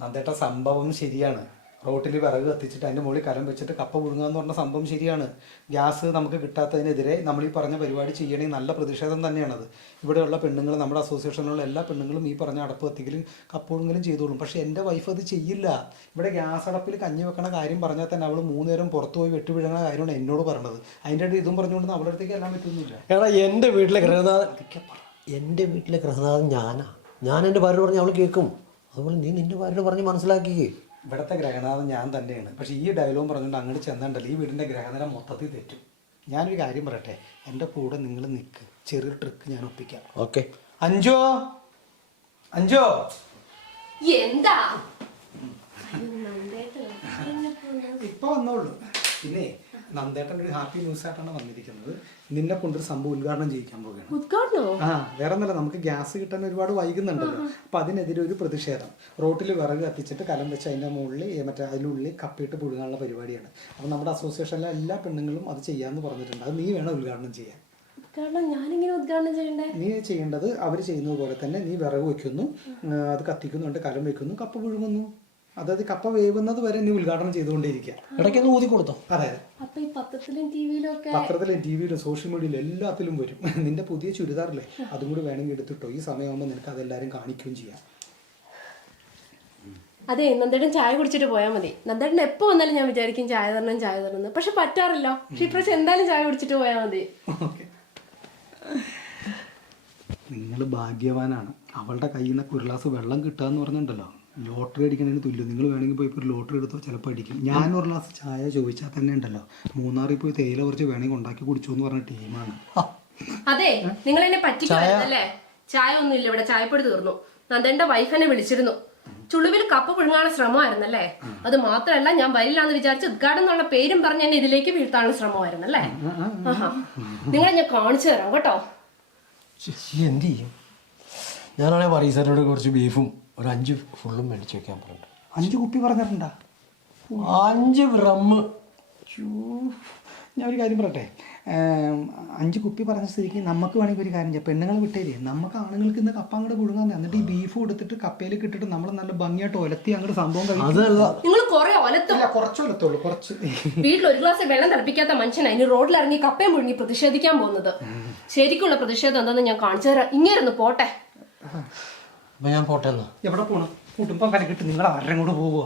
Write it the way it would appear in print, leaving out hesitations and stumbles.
നന്ദേട്ട സംഭവം ശരിയാണ്. റോട്ടിൽ വിറക് കത്തിച്ചിട്ട് അതിൻ്റെ മുകളിൽ കലം വെച്ചിട്ട് കപ്പ പുഴുങ്ങുക എന്ന് പറഞ്ഞ സംഭവം ശരിയാണ്. ഗ്യാസ് നമുക്ക് കിട്ടാത്തതിനെതിരെ നമ്മൾ ഈ പറഞ്ഞ പരിപാടി ചെയ്യണമെങ്കിൽ നല്ല പ്രതിഷേധം തന്നെയാണത്. ഇവിടെയുള്ള പെണ്ണുങ്ങൾ, നമ്മുടെ അസോസിയേഷനിലുള്ള എല്ലാ പെണ്ണുങ്ങളും ഈ പറഞ്ഞ അടപ്പ് കത്തിക്കലും കപ്പ പുഴുങ്ങലും ചെയ്തോളും. പക്ഷേ എൻ്റെ വൈഫ് അത് ചെയ്യില്ല. ഇവിടെ ഗ്യാസ് അടപ്പിൽ കഞ്ഞി വെക്കണ കാര്യം പറഞ്ഞാൽ തന്നെ അവൾ 3 നേരം പുറത്ത് പോയി വെട്ടി വിഴുങ്ങണ കാര്യമാണ് എന്നോട് പറഞ്ഞത്. അതിൻ്റെ ഇടയിൽ ഇതും പറഞ്ഞുകൊണ്ട് അവളുടെ അടുത്തേക്ക് എല്ലാം പറ്റുന്നില്ല. എടാ എൻ്റെ വീട്ടിലെ ഗൃഹനാഥൻ ഞാൻ എൻ്റെ ഭാര്യ പറഞ്ഞ് അവൾ കേൾക്കും. അതുപോലെ നീ നിൻ്റെ ഭാര്യയോട് പറഞ്ഞ് മനസ്സിലാക്കിയേ. ഇവിടുത്തെ ഗ്രഹനാഥം ഞാൻ തന്നെയാണ്. പക്ഷേ ഈ ഡയലോഗ് പറഞ്ഞുകൊണ്ട് അങ്ങോട്ട് ചെന്നുണ്ടല്ലോ ഈ വീടിൻ്റെ ഗ്രഹനില മൊത്തത്തിൽ തെറ്റും. ഞാനൊരു കാര്യം പറയട്ടെ, എൻ്റെ കൂടെ നിങ്ങൾ നിൽക്ക്, ചെറിയൊരു ട്രിക്ക് ഞാൻ ഒപ്പിക്കാം. ഓക്കെ. അഞ്ചോ എന്താ ഇപ്പൊ വന്നോളൂ. പിന്നെ നന്ദേട്ടൻ ഒരു ഹാപ്പി ന്യൂസ് ആയിട്ടാണ് വന്നിരിക്കുന്നത്. നിന്നെ കൊണ്ടൊരു സംഭവം ഉദ്ഘാടനം ചെയ്യിക്കാൻ പോവുകയാണ്. വേറെ ഒന്നല്ല, നമുക്ക് ഗ്യാസ് കിട്ടാൻ ഒരുപാട് വൈകുന്നുണ്ടല്ലോ. അപ്പൊ അതിനെതിരെ ഒരു പ്രതിഷേധം. റോട്ടിൽ വിറക് കത്തിച്ചിട്ട് കലം വെച്ച് അതിൻ്റെ മുകളിൽ അതിനുള്ളിൽ കപ്പിയിട്ട് പുഴുങ്ങാനുള്ള പരിപാടിയാണ്. അപ്പൊ നമ്മുടെ അസോസിയേഷനിലെ എല്ലാ പെണ്ണുങ്ങളും അത് ചെയ്യാന്ന് പറഞ്ഞിട്ടുണ്ട്. അത് നീ വേണം ഉദ്ഘാടനം ചെയ്യാൻ. ഞാനിങ്ങനെ ഉദ്ഘാടനം ചെയ്യണ്ടേ? നീ ചെയ്യേണ്ടത് അവർ ചെയ്യുന്നത് പോലെ തന്നെ. നീ വിറക് വെക്കുന്നു, അത് കത്തിക്കുന്നുണ്ട്, കലം വെക്കുന്നു, കപ്പ പുഴുങ്ങുന്നു. അതായത് കപ്പ വേവുന്നത് വരെ നീ ഉദ്ഘാടനം ചെയ്തുകൊണ്ടിരിക്കുക. ഇടയ്ക്കൊന്ന് ഊതി കൊടുത്തോ. അതെ, പത്രത്തിലും ടി വിയിലും സോഷ്യൽ മീഡിയയിലും എല്ലാത്തിലും വരും. നിന്റെ പുതിയ ചുരിദാറില്ലേ, അതും കൂടി വേണമെങ്കിൽ എടുത്തിട്ടോ. ഈ സമയമാകുമ്പോൾ നിനക്ക് അതെല്ലാവരും കാണിക്കുകയും ചെയ്യാം. അതെ, നന്ദേട്ടൻ ചായ കുടിച്ചിട്ട് പോയാൽ മതി. നന്ദേട്ടൻ എപ്പോ വന്നാലും ഞാൻ വിചാരിക്കും ചായ തരണം. പക്ഷെ പറ്റാറില്ല. പക്ഷെ ഇപ്രാവശ്യം എന്തായാലും ചായ കുടിച്ചിട്ട് പോയാൽ മതി. നിങ്ങൾ ഭാഗ്യവാനാണ്. അവളുടെ കയ്യിൽ നിന്ന് ഒരു ഗ്ലാസ് വെള്ളം കിട്ടുക എന്ന് പറഞ്ഞിട്ടുണ്ടല്ലോ, ലോട്ടറി അടിക്കണതിന് തുല്യം. നിങ്ങൾ വേണമെങ്കിൽ പോയി ഇപ്പോൾ ഒരു ലോട്ടറി എടുത്തോ, ചിലപ്പോൾ അടിക്കും. ഞാനൊരു ഗ്ലാസ് ചായ ചോദിച്ചാൽ തന്നെ ഉണ്ടല്ലോ, മൂന്നാറിൽ പോയി തേയില കുറച്ച് വേണമെങ്കിൽ ഉണ്ടാക്കി കുടിച്ചു എന്ന് പറഞ്ഞ ടീമാണ്. അതെ, നിങ്ങൾ എന്നെ പറ്റിക്കല്ലേ? ചായ ഒന്നും ഇല്ല ഇവിടെ, ചായപ്പൊടി തീർന്നു. നന്ദേട്ടന്റെ വൈഫ് എന്നെ വിളിച്ചിരുന്നു. ചുളുവിൽ കപ്പ പുഴുങ്ങാനുള്ള ശ്രമമായിരുന്നല്ലേ? അത് മാത്രമല്ല, ഞാൻ വരില്ലാന്ന് വിചാരിച്ച് ഉദ്ഘാടനം എന്നുള്ള പേരും പറഞ്ഞ് എന്നെ ഇതിലേക്ക് വീഴ്ത്താനുള്ള ശ്രമമായിരുന്നല്ലേ? നിങ്ങളെ ഞാൻ കാണിച്ചു തരാം കേട്ടോ. എന്ത് ചെയ്യും? ഞാനാണെങ്കിൽ പറീസറിനോട് കുറച്ച് ബീഫും ഒരു 5 ഫുള്ളും മേടിച്ച് വെക്കാൻ പറഞ്ഞിട്ടുണ്ട്. 5 കുപ്പി പറഞ്ഞിട്ടുണ്ടാ? 5 റമ്മ്. ഞാൻ ഒരു കാര്യം പറയട്ടെ, 5 കുപ്പി പറഞ്ഞ സ്ഥിതിക്ക് നമുക്ക് വേണമെങ്കിൽ ഒരു കാര്യം ചെയ്യാം. പെണ്ണുങ്ങളെ വിട്ടേരി, നമുക്ക് ആണുങ്ങൾക്ക് ഇന്ന് കപ്പ അങ്ങോട്ട് കൊടുക്കാൻ. എന്നിട്ട് ഈ ബീഫ് കൊടുത്തിട്ട് കപ്പയിലേക്ക് ഇട്ടിട്ട് നമ്മൾ നല്ല ഭംഗിയായിട്ട് ഒലത്തി അങ്ങോട്ട് സംഭവം നിങ്ങൾ കുറച്ച് ഒലത്തുള്ളൂ. കുറച്ച് വീട്ടിൽ ഒരു ഗ്ലാസ് വെള്ളം തിളപ്പിക്കാത്ത മനുഷ്യനാണ് ഇനി റോഡിലിറങ്ങി കപ്പയും മുഴുങ്ങി പ്രതിഷേധിക്കാൻ പോകുന്നത്. ശരിക്കുള്ള പ്രതിഷേധം എന്താണെന്ന് ഞാൻ കാണിച്ചു തരാം. ഇങ്ങേരൊന്ന് പോട്ടെ. ഞാൻ പോട്ടെ. എവിടെ പോകണം? കുടുംബം കലക്കിട്ട് നിങ്ങൾ ആരുടെ കൂടെ പോവുക?